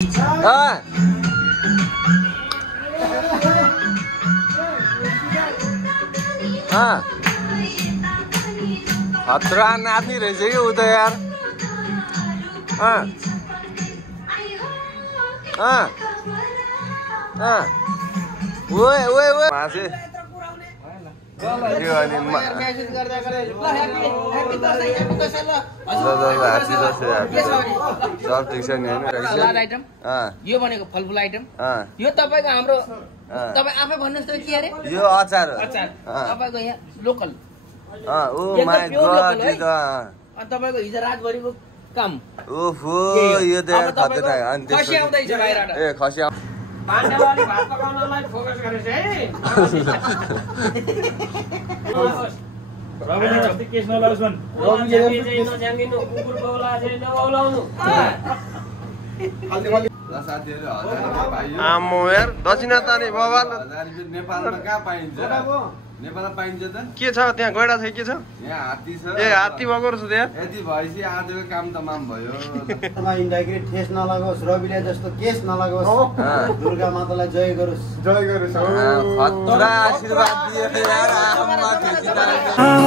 खतरा नाच्ने रहेछ कि उ त यार। ओए ओए ओए मासे यो अनि मेसेज गर्दा गर्दै ल ह्यापी दशैं सब ठीक छ नि हैन। सलाद आइटम यो भनेको फलफुल आइटम यो तपाईको हाम्रो तपाई आफै भन्नुस् त के अरे यो अचार हो। अचार तपाईको यहाँ लोकल ओ माय गॉड यो त तपाईको हिजो रातभरिको काम ओफो यो त यार खतरनाक अनि खसी आउँदै छ बाहिरबाट ए खसी पाण्डेवाली भात पकाउनलाई फोकस गरेछ है। रविले जति केस नलाउस् भन् रविले नजामिनु कुकुर बोला चाहिँ नबोलाउनु ल साथीहरु 1000 रुपैयाँ पाइयो। आम्मो यार दक्षिणा तानी बबाल 1000 रुपैयाँ नेपालमा कहाँ पाइन्छ नेपालमा पाइन्छ त के छ त्यहाँ गैडा छ के छ यहाँ हात्ती छ ए हात्ती भएको रहेछ त्यहाँ यति भएपछि आजको काम तमाम भयो। इन्डाइरेक्ट ठेस नलागोस् रविले जस्तो केस नलागोस् दुर्गा मातालाई जय गरोस् जय गरोस् खतरा आशीर्वाद दिए यार आमा ठेसिता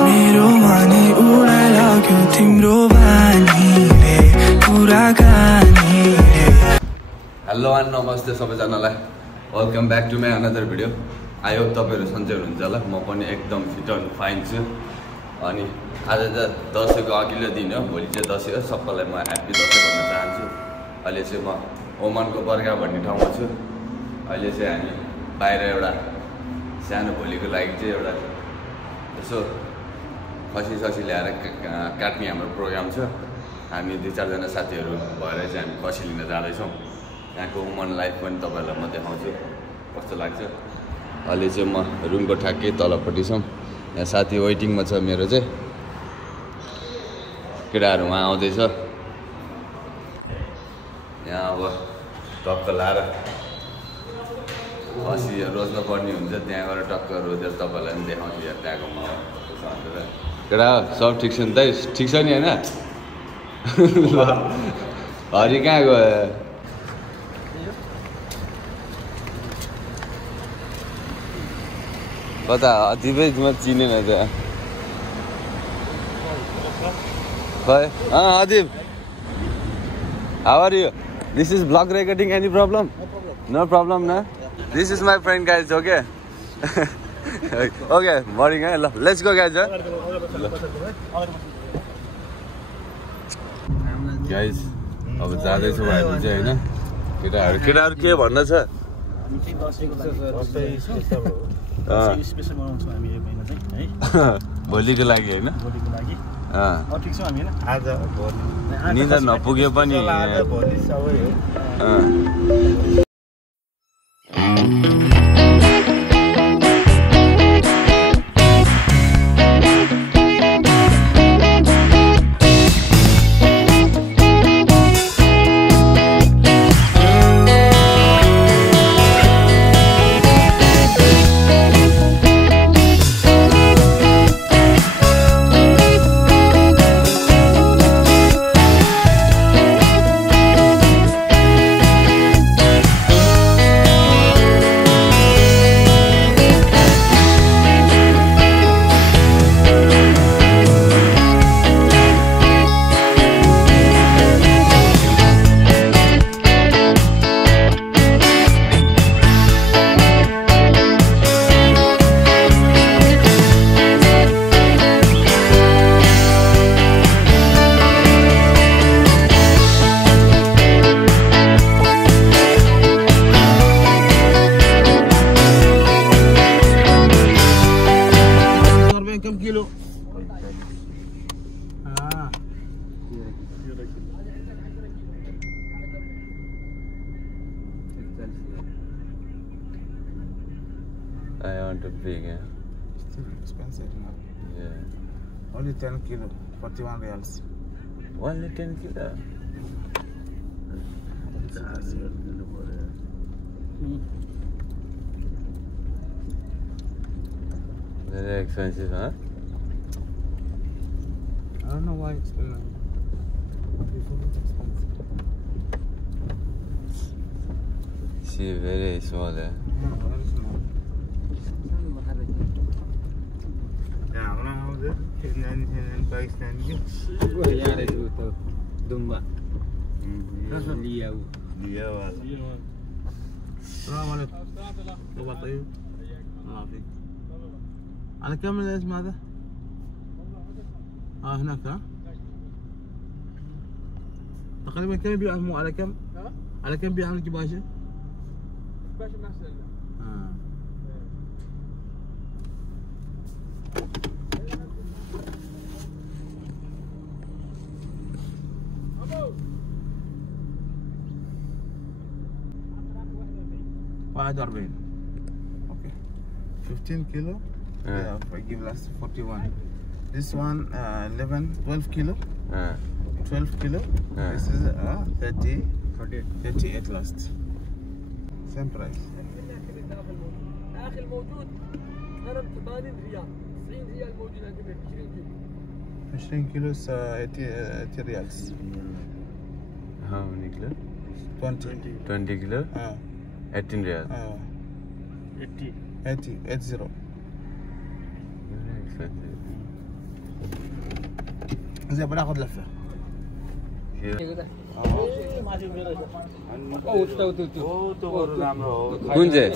मेरो मनै उडाइ लाग्यो तिम्रो बानीले पुरा गानीले। हेलो एन्ड नमस्ते सबैजनालाई welcome back to my another video. I hope तपाईँहरू सन्चै हुनुहुन्छ होला। म पनि एकदम फिट एन्ड फाइन छु। अनि आज चाहिँ दसैँको अघिल्लो दिन हो, भोलि चाहिँ दसैँ हो। सबैलाई म ह्याप्पी दसैँ भन्न चाहन्छु। अहिले चाहिँ म ओमानको बर्गा भन्ने ठाउँमा छु। अहिले चाहिँ हामी बाहिर एउटा सानो भोलिको लागि चाहिँ एउटा यसो खसी ससी ल्याएर काट्ने हाम्रो प्रोग्राम छ। हामी 2-4 जना साथीहरू भएर चाहिँ हामी खसी लिन जाँदैछौँ। यहाँको ओमान लाइफ पनि तपाईँहरूलाई म देखाउँछु कस्तो लाग्छ। अहिले चाहिँ म रुमको ठ्याक्कै तलपट्टि छौँ। यहाँ साथी वेटिङमा छ मेरो चाहिँ। केटाहरू उहाँ आउँदैछ। यहाँ अब टक्क लाएर खसी रोज्नुपर्ने हुन्छ। त्यहाँ गएर टक्क रोजेर तपाईँहरूलाई पनि देखाउँछु यहाँ त्यहाँको माहौल कस्तो छ भनेर। केटा सब ठिक छ नि त ठिक छ नि होइन हरि कहाँ गयो कता अतिबै म चिनेन त्यहाँ खै Adip how are you this is blog recording any problem no problem न this is my friend guys okay okay morning है ल लेट्स गो गाइज गाइज अब जाँदैछु भाइहरू चाहिँ होइन केटाहरू के भन्न छ भोलिको लागि होइन निदा नपुगे पनि I want a big, yeah. Still expensive now. Yeah. Only 10 kilo, 41 reals. Only 10 kilo? Very expensive, huh? I don't know why it's expensive. see very small there. Yeah, when I was there, in Pakistan, Dumba. Liya wala. السلام عليكم. طبعا طيب. الله يعافيك. على كم الاسم هذا؟ هناك ها؟ تقريبا كم يبيع مو على كم؟ على كم بيع عندك باشا؟ باشا ما سألنا. واحد 40. Okay. 15 kilo. Yeah, if I give last 41. This one 12 kilo. 12 kilo. This is 38 last. Same price. داخل موجود أنا ب 80 ريال 90 ريال موجود عندي 20 20 كيلو kilos 80 riyals. How many kilo? 20 kilo? 18 riyal. 80. Very expensive. زي بناخذ لفه. कुन चाहिँ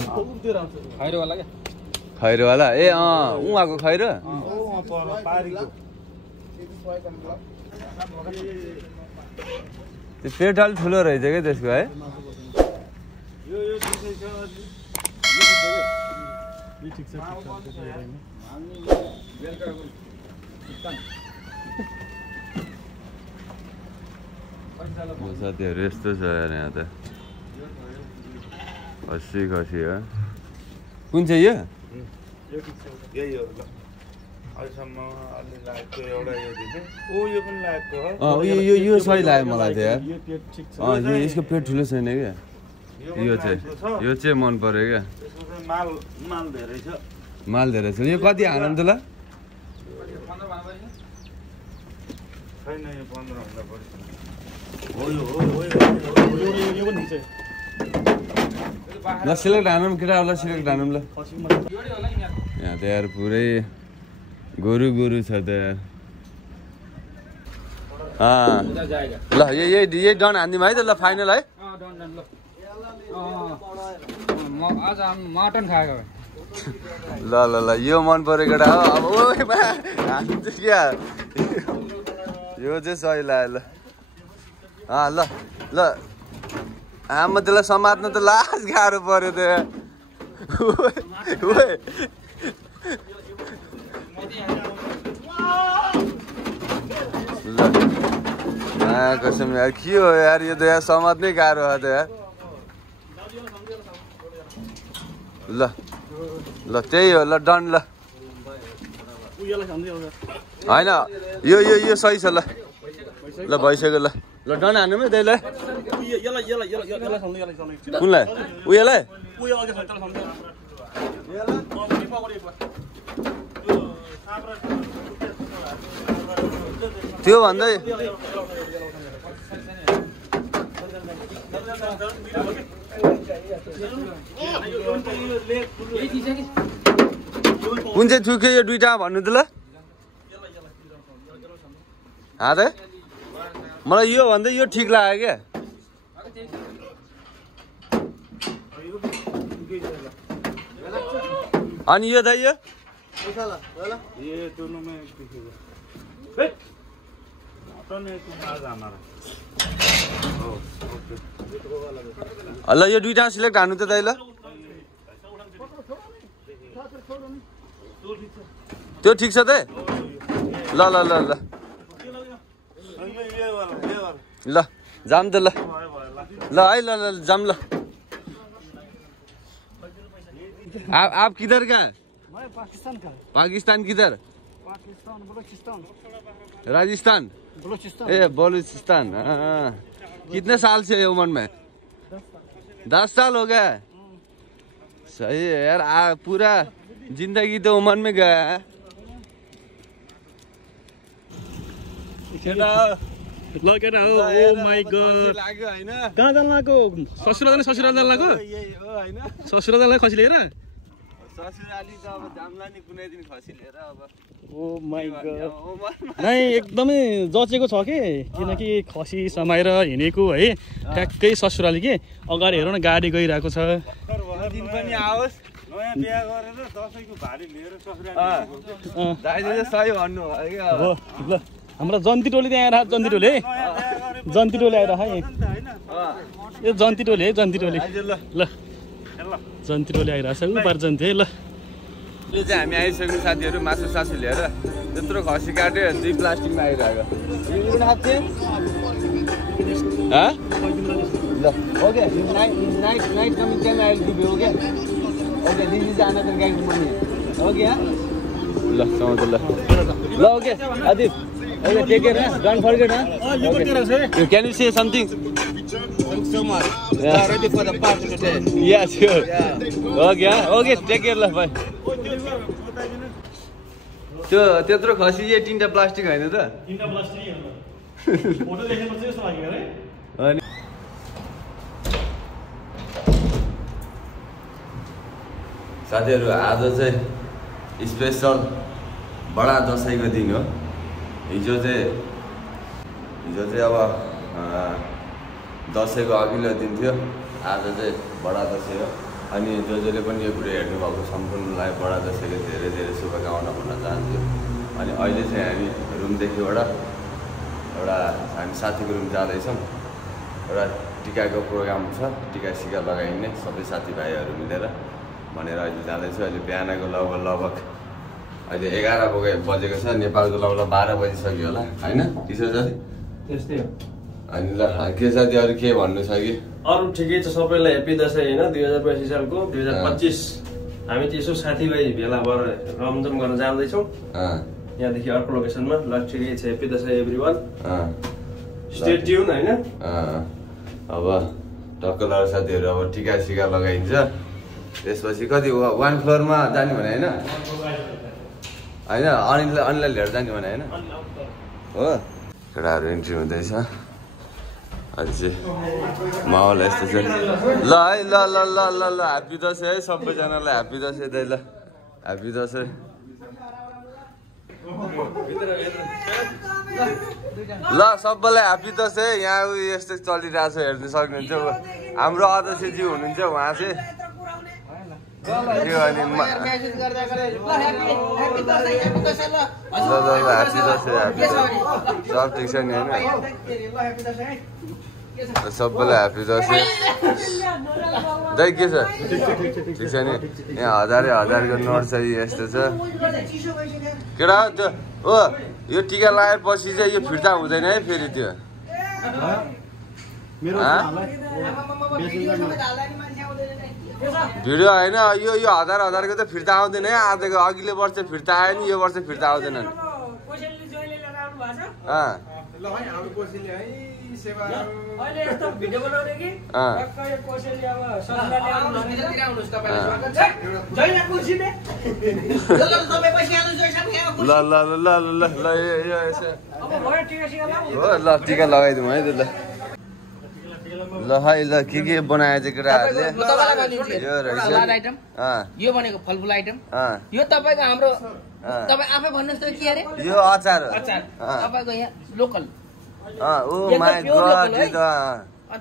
खैरोवाला ए उहाँको खैरो त्यो पेट अलि ठुलो रहेछ क्या त्यसको है साथीहरू यस्तो छ यार यहाँ त खसी खसी हो कुन चाहिँ यो यही हो ल अहिलेसम्म अलि लागेको एउटा यो दिन्छ ओ यो पनि लागेको हो यो सही लाग्यो मलाई त यार यसको पेट ठुलो छैन क्या यो चाहिँ मन पर्यो क्या माल धेरै छ यो कति हालौँ त ल छैन यो 15 भन्दा बढी ल सिलेक्ट हानौँ केटाहरूलाई सिलेक्ट हानौँ ल यहाँ त यार पुरै गोरु छ त ल यही डन हानिदिउँ है त ल फाइनल है आज मटन खाएको ल ल ल यो मन पऱ्यो केटा हो अब हानिन्छ क्या यो चाहिँ सही लाग्यो ल ल आमा त्यसलाई समात्न त लाज गाह्रो पर्यो त ल कसम यार के हो यार यो त यार समात्नै गाह्रो हो त यार ल ल त्यही हो ल डन ल होइन यो सही छ ल ल भइसक्यो ल ल डन हान्नु है त्यही ल कुनलाई उयोलाई त्यो भन्दै कुन चाहिँ थुक्यो यो दुईटा भन्नु त ल मलाई यो भन्दा यो ठिक लाग्यो क्या अनि यो दाइ यो ल यो दुईटा सिलेक्ट हान्नु त दाइ ल त्यो ठिक छ त ल ल ल ल ल जाम त ल ल है ल ल जाम ल आप किधर का मैं पाकिस्तान का पाकिस्तान किधर पाकिस्तान बलूचिस्तान राजस्थान बलूचिस्तान ए बलूचिस्तान कितने साल से उमन में 10 साल हो गया सही है यार पूरा जिंदगी तो उमन में गया है ल केटा हो ओ माई गॉड लाग्यो हैन कहाँ जान लाग्यो ससुराल जान लाग्यो यही हो हैन ससुराललाई खसी लिएर ससुराली त अब जाम्ला नि कुनै दिन खसी लिएर अब ओ माई गॉड नै एकदमै जचेको छ के किनकि खसी समाएर हिँडेको है ट्याक्कै ससुराली के अगाडि हेरौँ न गाडी गइरहेको छ दिन पनि आओस् नयाँ बिहा गरेर दसैँको भाडी लिएर ससुराली दाइले सही भन्नु हो ल हाम्रो जन्ती टोली त्यहाँ आएर जन्ती टोली है जन्ती टोली आएर है यो जन्ती टोली है जन्ती टोली ल जन्ती टोली आइरहेको छ उपार जन्ती है ल यो चाहिँ हामी आइसक्यौँ साथीहरू मासु सासु लिएर त्यत्रो खसी काट्यो 2 प्लास्टिकमा आइरहेको ल okay night coming time I will give you okay okay this is another guide money okay ल समझ ल ओके आदिप okay take care don't forget okay can you say something Thanks so much. Yeah. Ready for the party today. Yeah, sure. Okay, okay, take care ल भाइ त्यो त्यत्रो खसी यो 3टा प्लास्टिक हैन त 3टा प्लास्टिक हैन फोटो देखेपछि यस्तो लाग्यो है अनि साथीहरु आज चाहिँ स्पेशल बडा दशैंको दिन हो हिजो चाहिँ अब दशैंको अघिल्लो दिन थियो आज चाहिँ बडा दशैं हो अनि जसले पनि यो भिडियो हेर्नु भएको सम्पूर्णलाई बडा दशैंको धेरै धेरै शुभकामना भन्न चाहन्छु अनि अहिले चाहिँ हामी रुमदेखिबाट एउटा हामी साथीको रुम जाँदैछौँ एउटा टिकाको प्रोग्राम छ टिका सिका लगाइने सबै साथीभाइहरू मिलेर भनेर अहिले जाँदैछु अहिले बिहानको लगभग अहिले 11 बजेको छ नेपालको लगभग 12 बजिसक्यो होला हैन किशोर साथी त्यस्तै हो अनि ल के साथी अरु के भन्नु छ कि अरु ठिकै छ सबैलाई ह्यापी दशैं हैन 2082 सालको 2025 हामी चाहिँ यसो साथीभाइ भेला भएर रमझम गर्न जाँदै छौं यहाँदेखि अर्को लोकेसनमा ल ठिकै छ happy Dashain everyone stay tune हैन अब टक्कलर साथीहरु अब टिका सिका लगाइन्छ त्यसपछि कति 1 फ्लोरमा जाने भने हैन अनिललाई लिएर जाने भने हैन हो केटाहरु इन्ट्री हुँदैछ अहिले चाहिँ माहौल यस्तो छ ल है ल ह्यापी दशैं है सबैजनालाई ह्यापी दशैं दाइ ल ह्यापी दशैं ल सबैलाई ह्यापी दशैं यहाँ यस्तो चलिरहेको छ हेर्न सक्नुहुन्छ हाम्रो अध्यक्षजी हुनुहुन्छ उहाँ चाहिँ सब ठिक छ नि होइन सबैलाई ह्यापी दशैं दाइ के छ ठिक छ नि यहाँ हजारको नोट छ यस्तो छ केटा त्यो हो यो टिका लगाएपछि चाहिँ यो फिर्ता हुँदैन है फेरि त्यो भिडियो होइन यो हजारको त फिर्ता आउँदैन है आजको अघिल्लो वर्ष फिर्ता आयो नि यो वर्ष फिर्ता आउँदैन ल टिका लगाइदिउँ है ल ल है ल के बनाए चाहिँ केटाहरूले यो भनेको फलफुल आइटम यो तपाईको हाम्रो तपाई आफै भन्नुस् त के अरे यो अचार हो तपाईको यहाँ लोकल ओ माय गॉड यो त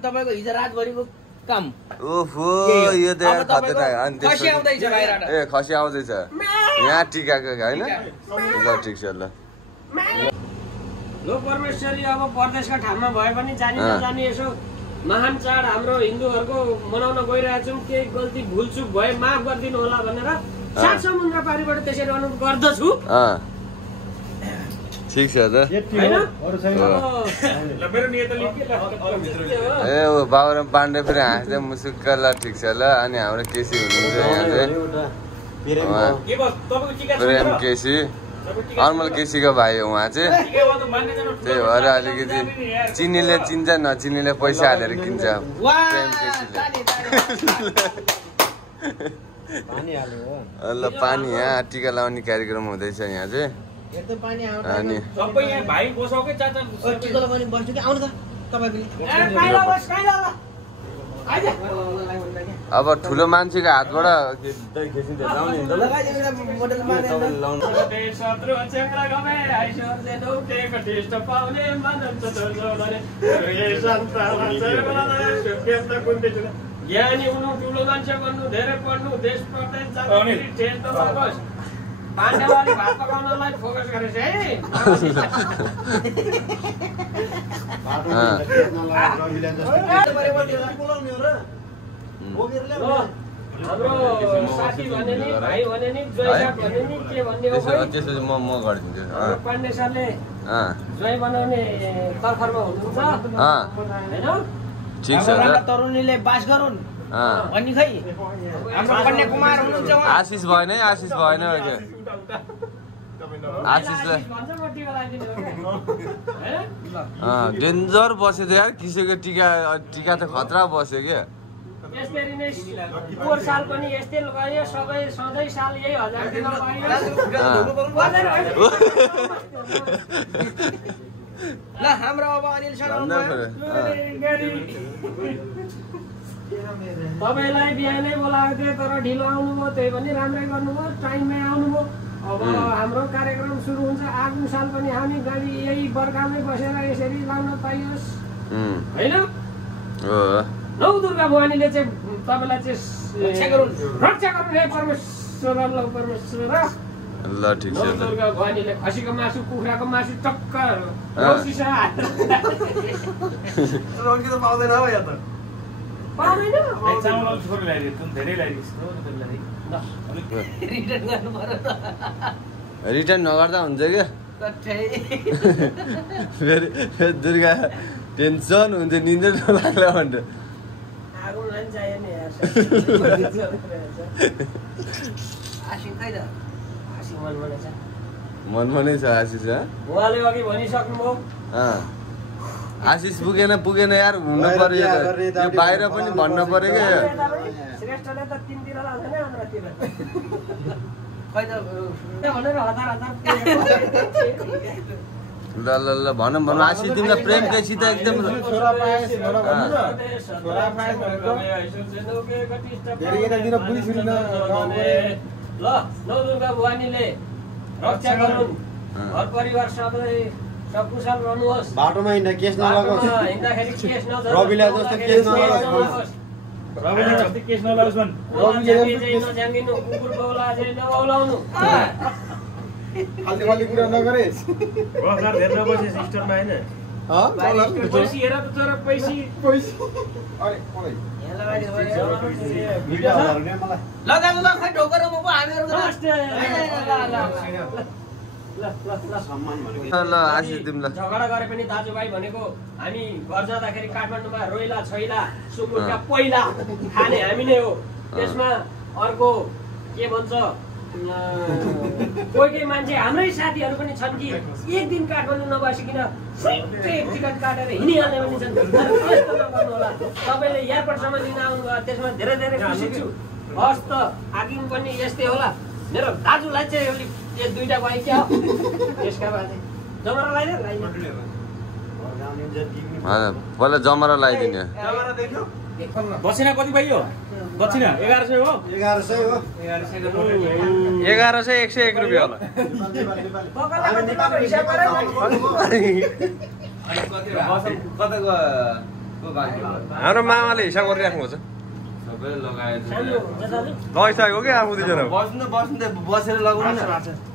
तपाईको हिजो रातभरिको काम ओहो यो त यार खतरा अनि खसी आउँदै छ बाहिरबाट ए खसी आउँदै छ यहाँ टिकाको हैन ल ठीक छ ल लो परमेश्वरी अब परदेशका ठाउँमा भए पनि जानी नजानी यसो महान चाड हाम्रो हिन्दूहरुको मनाउन गइरहेका छौं केही गल्ती भुलचुक भए माफ गरिदिनु होला भनेर सात समुद्र पारीबाट त्यसरी अनुरोध गर्दछु ठीक छ त ए ओ बाबुराम पाण्डे फेरि हाँस्दै मुसुक्क ल ठीक छ ल अनि हाम्रो केसी हुनुहुन्छ यहाँ चाहिँ प्रेम केसी अर्मल केसीको भाइ हो उहाँ चाहिँ त्यही भएर अलिकति चिनीले चिन्छ नचिनीले पैसा हालेर किन्छ प्रेम केसीले ल पानी यहाँ टिका लगाउने कार्यक्रम हुँदैछ यहाँ चाहिँ अनि सबै यहाँ भाइ बसाउकै चाचा टिको लगाउने बस्नु कि आउनु त तपाईँ पनि अब ठुलो मान्छेको हातबाट ज्ञानी हुनु ठुलो मान्छे बन्नु धेरै पढ्नु देश प्रदेश पाण्डेवाली भात पकाउनलाई फोकस गरेछ है हाम्रो साथी भने नि भाइ भने नि जोइसाक भने नि के भन्ने हो त्यसपछि म गरिदिन्छु पाण्डे सरले जोइ बनाउने तर्खरमा हुनुहुन्छ हैन ठीक छ तरुणीले बास गरून् भन्ने खै हाम्रो कन्याकुमार हुनुहुन्छ उहाँ आशिष भएन है आशिष भएन आशिषलाई डेन्जर बस्यो त यार किसिमको टिका त खतरा बस्यो क्या यसरी नै पोहोर साल पनि यस्तै गयो सबै सधैँ साल यही 1000 दिन ल हाम्रो अब अनिल सर तपाईलाई बिहानै बोलाएको थिएँ तर ढिलो आउनुभयो त्यही पनि राम्रै गर्नुभयो टाइममै आउनुभयो अब हाम्रो कार्यक्रम सुरु हुन्छ आगामी साल पनि हामी गाडी यही बर्खामै बसेर यसरी लाउन पाइयोस् होइन नौ दुर्गा भवानीले चाहिँ तपाईँलाई चाहिँ रक्षा गर्नु हे परमेश्वर ल परमेश्वर ल ठिक छ दुर्गा भवानीले खसीको मासु कुखुराको मासु टक्क सिसा रोकी त पाउँदैन हो या त पाउँदैन चामल छोरी ल्याइदियो तुम धेरै ल्याइदिस् रिटर्न गर्नु पर्यो त रिटर्न नगर्दा हुन्छ क्या फेरि दुर्गा टेन्सन हुन्छ निन्दै लाग्ला भनेर आगो लाइन चाहियो नि यार आशिष खै त आशिष मनमनै छ मनमनै छ आशिष उहाँले अघि भनिसक्नुभयो आशिष पुगेन यार हुनु पर्यो यो बाहिर पनि भन्न पर्यो क्या श्रेष्ठले त तिनतिर लाग्छ नि हाम्रातिर खै त भनेर हजार ल भनौँ आशिष तिमीलाई प्रेम केसी त एकदम ल नौ दुर्गा भवानीले रक्षा गरून् घर परिवार सबै सकुशल रहनुहोस् बाटोमा हिँड्दा केस नलागोस् हिँड्दाखेरि केस नलागोस् रविलाई जस्तो केस नलागोस् रविले जस्तै केस नलागोस् भन् नजाङ्गिनु कुकुर बौला चाहिँ नबौलाउनु फाल्तु कुरा नगरेस् बजार धेर नबसे सिस्टममा हैन पैसी हेर त तर पैसी अरे लगाउनु ल खै ढोकर म पो हामीहरु ल आशिष तिमीलाई झगडा गरे पनि दाजुभाइ भनेको हामी घर जाँदाखेरि काठमाडौँमा रोइला छैला सुँगुरका पहिला खाने हामी नै हो त्यसमा अर्को के भन्छ कोही मान्छे हाम्रै साथीहरू पनि छन् कि एक दिन काठमाडौँ नबसिकन टिकट काटेर हिँडिहाल्ने पनि छन् यस्तो नगर्नु होला तपाईँले एयरपोर्टसम्म लिन आउनुभयो त्यसमा धेरै धेरै खुसी छु हस् त आगिम पनि यस्तै होला मेरो दाजुलाई चाहिँ अलिक यो दुईटा भयो क्या हो त्यसका बाजे जमरा लगाइदियो पहिला जमरा लगाइदिने दक्षिणा कति भयो दक्षिणा 1100 हो 1100 हो 1100 101 रुपैयाँ होला हाम्रो मामाले हिसाब गरिराख्नु छ लगाइसकेको क्या आफू दुईजना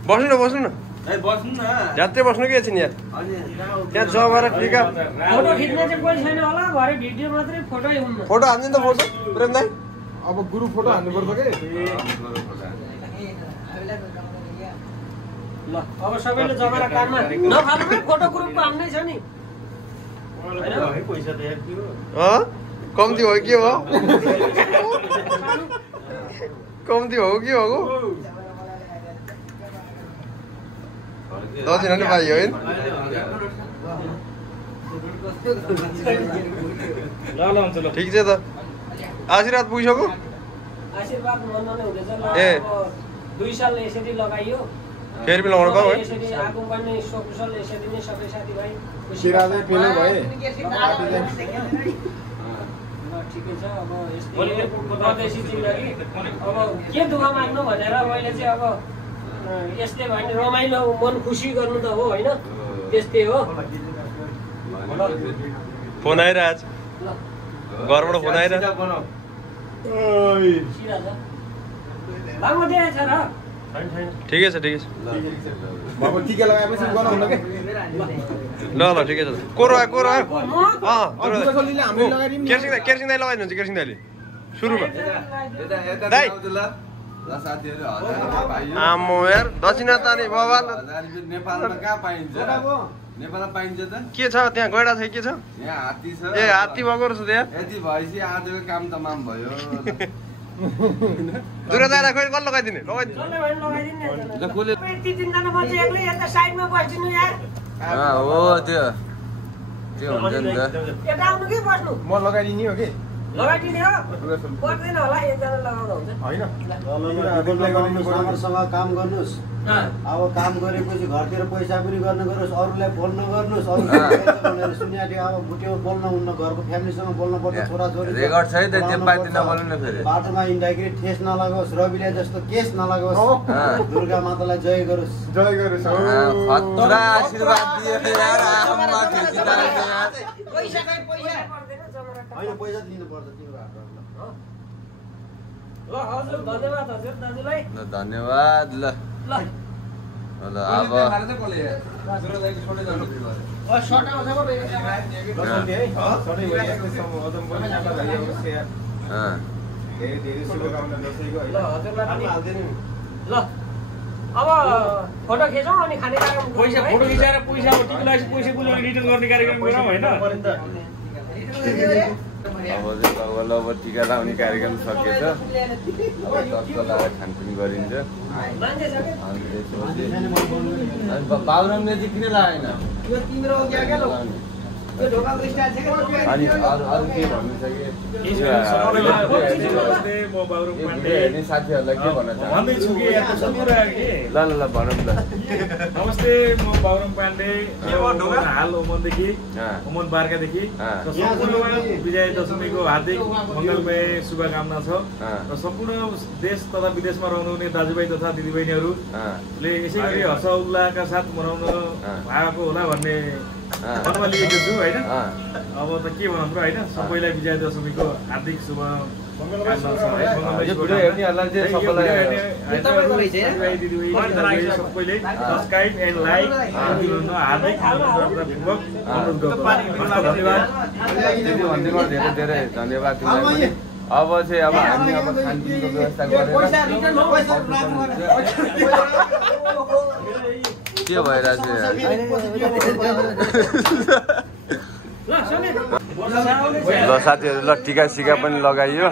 बस्नु न झ्यात्तै बस्नु के एकछिन यहाँ त्यहाँ जमरा टिका फोटो खिच्ने चाहिँ कोही छैन होला भरे भिडियो मात्रै फोटो हुन्न फोटो हान्ने त फोटो प्रेम दाइ अब गुरु फोटो हान्नु पर्छ के ल अब सबैले जमरा कानमा नफाल्नु फोटो ग्रुपमा हान्नै छ नि पैसा त यार के हो कम्ती हो के हो कम्ती हो के हो दक्षिणा नि पाइयो है ल हुन्छ ल ठिक छ त आशीर्वाद पुगिसक्यो आशीर्वाद मनमनै हुँदैछ ल ए। अब 2 साल यसरी लगाइयो फेरि पनि लगाउनु पाऊ है यसरी आगो बढ्ने सकुशल यसरी नै सबै साथीभाइ किरा चाहिँ फेल भए ठिकै छ अब यस्तै परदेशी जिन्दगी अब के दुःख माग्नु भनेर मैले चाहिँ अब यस्तै भयो भने रमाइलो मन खुसी गर्नु त हो होइन त्यस्तै हो फोन आइरहेछ घरबाट फोन आइरहेछ ठिकै छ बाबु टिका लगाएपछि बनाउनु के ल ठिकै छ कोरो आयो हामीले लगाइदिनु केरसिङ दाइ लगाइदिनुहुन्छ केरसिङ दाइले सुरुमा दाइ आम्मो यार दक्षिणा तानी बाबा नेपालमा कहाँ पाइन्छ नेपालमा पाइन्छ त के छ त्यहाँ गैडा छ के छ यहाँ हात्ती छ ए हात्ती भएको रहेछ त्यहाँ यति भएपछि आजको काम तमाम भयो दुरा दाइलाई खोइ कल लगाइदिने ल कसले हो त्यो हुन्छ नि त म लगाइदिने हो कि लगाइदिने हो पर्दैन होला एकजना लगाउँदा हुन्छ हैन राम्रोसँग काम गर्नुस् अब काम गरेपछि घरतिर पैसा पनि गर्न गरोस् अरूलाई बोल्न गर्नुस् अरूलाई सुनिया अब भुट्यो बोल्न हुन्न घरको फ्यामिलीसँग बोल्न पर्छ छोराछोरी रेकर्ड छ है त त्यो पार्टी नबोल्नु न फेरि बाटोमा इन्डाइरेक्ट ठेस नलागोस् रविले जस्तो केस नलागोस् दुर्गा मातालाई जय गरोस् खतरा आशीर्वाद दिए यार आमा ठेसी दाइ यार पैसा हैन पैसा दिनु पर्छ तिम्रो हातमा ल हजुर धन्यवाद हजुर दाजुलाई धन्यवाद ल अब ल अब फोटो खिचौँ अनि खाने कार्यक्रम पैसा फोटो खिचाएर पैसा टिकट लगाएपछि पैसा बोलाउने रिटर्न गर्ने कार्यक्रम गरौँ होइन अब टिका लाउने कार्यक्रम सकिएछ अब टक्क लगाएर खानपिन गरिन्छ बाबुरामले चाहिँ किन लगाएन अनि अरू के भन्नु छ कि साथीहरूलाई के भन्न चाहन्छु ल भनौँ ल नमस्ते म बाबुराम पाण्डे हाल ओमनदेखि ओमन बार्कादेखि विजय दशमीको हार्दिक मङ्गलमय शुभकामना छ र सम्पूर्ण देश तथा विदेशमा रहनुहुने दाजुभाइ तथा दिदीबहिनीहरूले यसै गरी हर्ष उल्लासका साथ मनाउन भएको होला भन्ने मनमा लिएको छु होइन अब त के भनौँ र होइन सबैलाई विजय दशमीको हार्दिक शुभकामना छ सबैले सब्सक्राइब एन्ड लाइक दिनु हार्दिक अनुरोधपूर्वक धन्यवाद धेरै धन्यवाद तिमीलाई अब चाहिँ अब हामी अब खानपिनको व्यवस्था गरेर के भइरहेछ ल साथीहरू ल टिका सिका पनि लगाइयो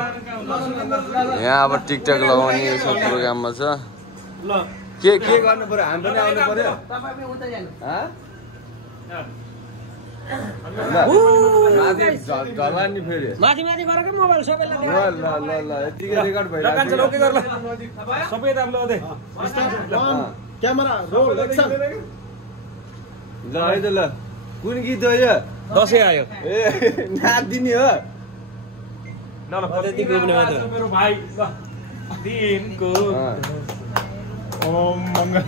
यहाँ अब टिकटक लगाउने यसो प्रोग्राममा छ के गर्नु पर्यो हामी पनि आउनु पर्यो ढल्ला नि फेरि माथि माथि गरेको मोबाइल सबैलाई ल यतिकै रेकर्ड भइरहेको सबै राम्रो हुँदै क्यामेरा रोल एक्सन ल है त ल कुन गीत हो यो दसैँ आयो ए नाच्दिने हो मेरो भाइ दिनको ओम मंगल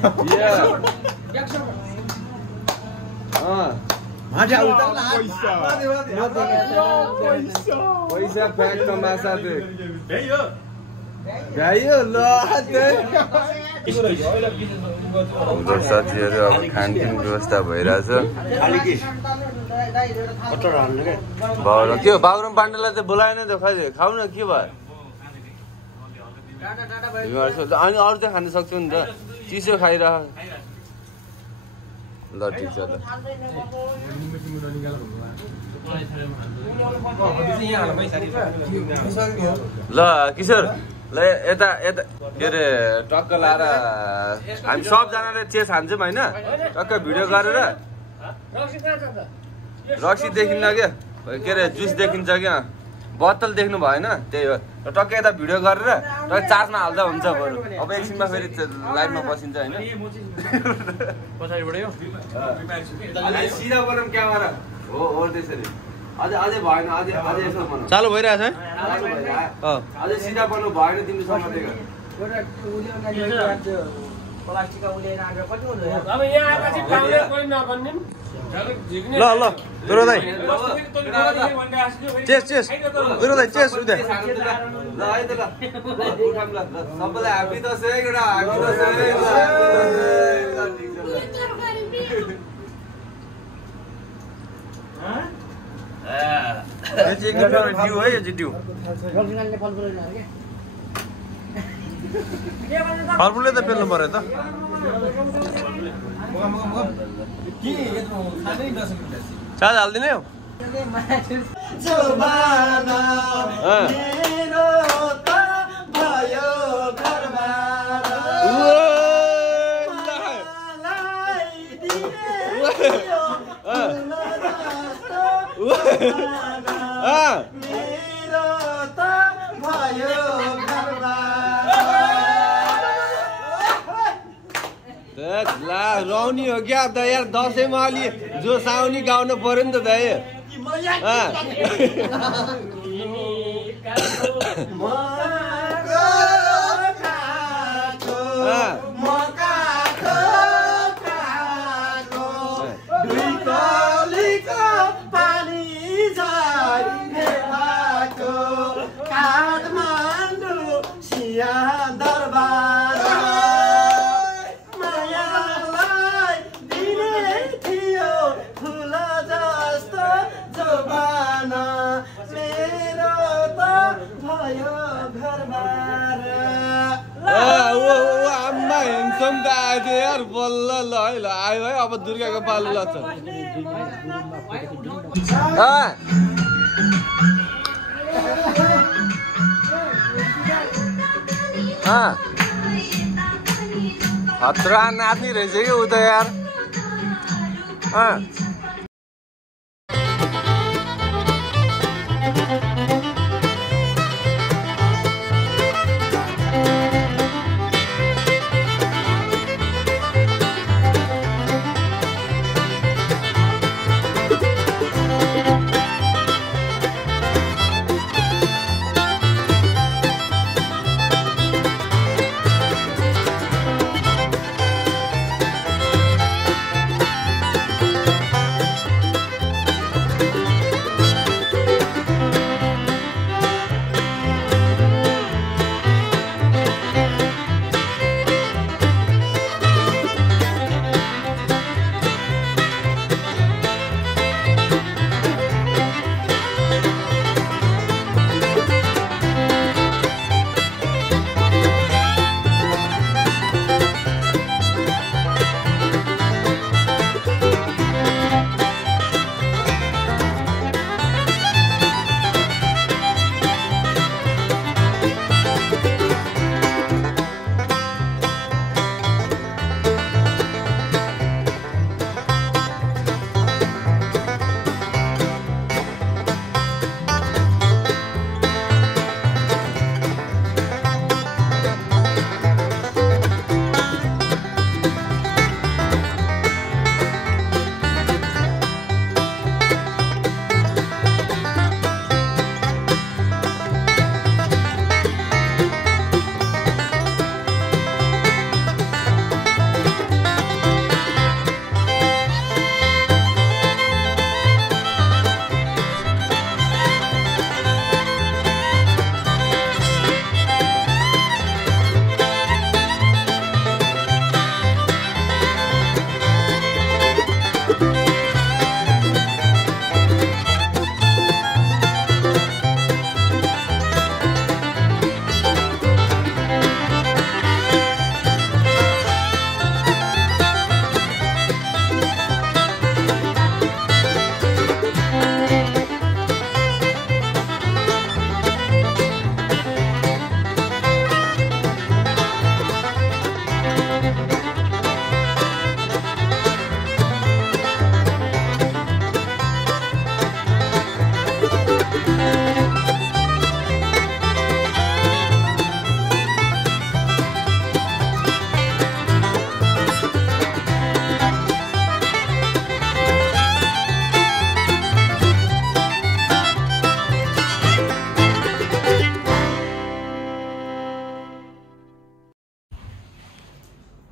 पैसा फ्याक्ट तमासा भ्यायो ल साथीहरू अब खानपिन व्यवस्था भइरहेछ के बाबुराम पाण्डेलाई चाहिँ बोलाएन त खै खाऊ न के भयो अनि अरू चाहिँ खान सक्छु नि त चिसो खाइरह ल ठिक छ ल किशोर ल यता यता के अरे टक्क लाएर हामी सबजनाले चेस हान्छौँ होइन टक्क भिडियो गरेर रक्सी देखिन्न क्या के अरे जुस देखिन्छ क्या बोतल देख्नु भएन त्यही हो टक्कै यता भिडियो गरेर टक्कै चार्जमा हाल्दा हुन्छ बरु अब एकछिनमा फेरि लाइटमा बसिन्छ होइन सिधा बनाउँ क्यामेरा हो त्यसरी अझै भएन अझै यसो बनाऊ चालु भइरहेछ है अझै सिधा बनाउनु भएन तिम्रो समातेको प्लास्टिकका उलेर आएर कति हुन्छ अब यहाँ आएर चाहिँ पाउने कोही नबन्ने ल ल दुरो दाइ चेस दुरो दाइ चेस उदे ल है त ल उठाम ल सबैलाई ह्यापी दशैं एउटा ह्यापी दशैं यो चाहिँ एकदम ड्यू है यो चाहिँ ड्यू फलफुलले त पेल्नु पर्यो त चार्ज हालिदिने हो ला रौनी हो क्या त यार दसैँमा अलि जो साउनी गाउनु पर्यो नि त दाइ यार बल्ल ल है ल आयो है अब दुर्गाको पालो लाग्छ खतरा नाच्ने रहेछ कि उ त यार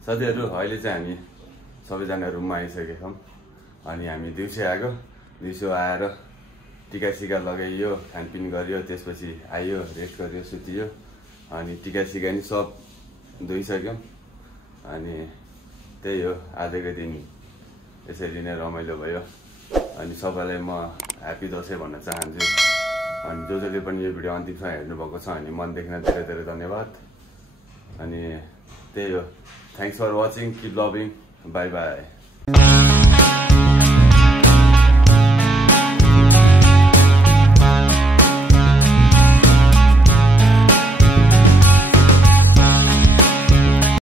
साथीहरू अहिले चाहिँ हामी सबैजना रुममा आइसकेका छौँ अनि हामी दिउँसो आएको दिउँसो आएर टिका सिका लगाइयो खानपिन गरियो त्यसपछि आइयो रेस्ट गरियो सुतियो अनि टिका सिका नि सब धोइसक्यौँ अनि त्यही हो आजको दिन यसरी नै रमाइलो भयो अनि सबैलाई म ह्याप्पी दसैँ भन्न चाहन्छु अनि जसले पनि यो भिडियो अन्तिमसम्म हेर्नुभएको छ अनि मनदेखि धेरै धेरै धन्यवाद अनि त्यही हो thanks for watching keep loving bye by